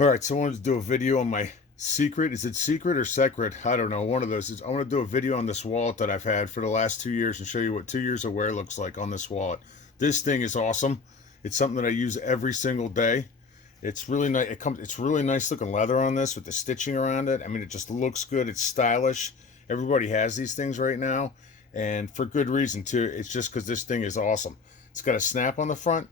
All right, so I wanted to do a video on my Secrid. Is it Secret or Secret? I don't know. One of those. I want to do a video on this wallet that I've had for the last 2 years and show you what 2 years of wear looks like on this wallet. This thing is awesome. It's something that I use every single day. It's really nice. It's really nice looking leather on this with the stitching around it. I mean, it just looks good. It's stylish. Everybody has these things right now, and for good reason too. It's just because this thing is awesome. It's got a snap on the front,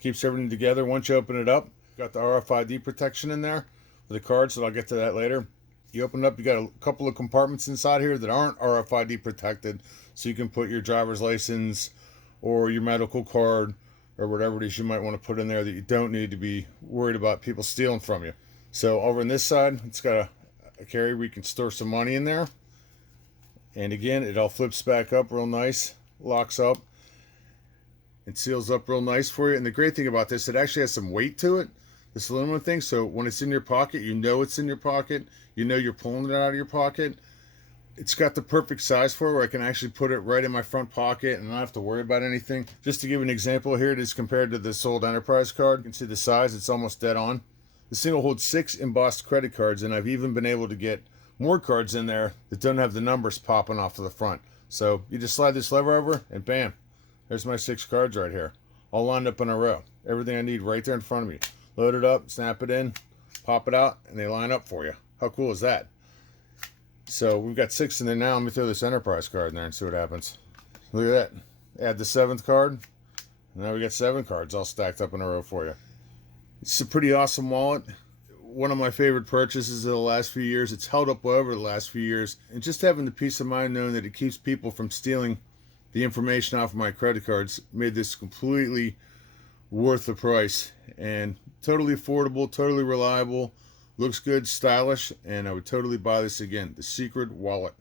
keeps everything together once you open it up. Got the RFID protection in there for the cards, so I'll get to that later. You open it up, you got a couple of compartments inside here that aren't RFID protected, so you can put your driver's license or your medical card or whatever it is you might want to put in there that you don't need to be worried about people stealing from you. So over on this side, it's got a carry where you can store some money in there. And again, it all flips back up real nice, locks up, and seals up real nice for you. And the great thing about this, it actually has some weight to it, this aluminum thing. So when it's in your pocket, you know it's in your pocket. You know you're pulling it out of your pocket. It's got the perfect size for it where I can actually put it right in my front pocket and not have to worry about anything. Just to give an example, here it is compared to this old Enterprise card. You can see the size, it's almost dead on. This thing will hold 6 embossed credit cards, and I've even been able to get more cards in there that don't have the numbers popping off of the front. So you just slide this lever over and bam, there's my 6 cards right here, all lined up in a row. Everything I need right there in front of me. Load it up, snap it in, pop it out, and they line up for you. How cool is that? So we've got 6 in there now. Let me throw this Enterprise card in there and see what happens. Look at that. Add the 7th card. And now we got 7 cards all stacked up in a row for you. It's a pretty awesome wallet. One of my favorite purchases of the last few years. It's held up well over the last few years. And just having the peace of mind knowing that it keeps people from stealing the information off of my credit cards made this completely worth the price. And totally affordable, totally reliable. Looks good, stylish, and I would totally buy this again. The Secrid wallet.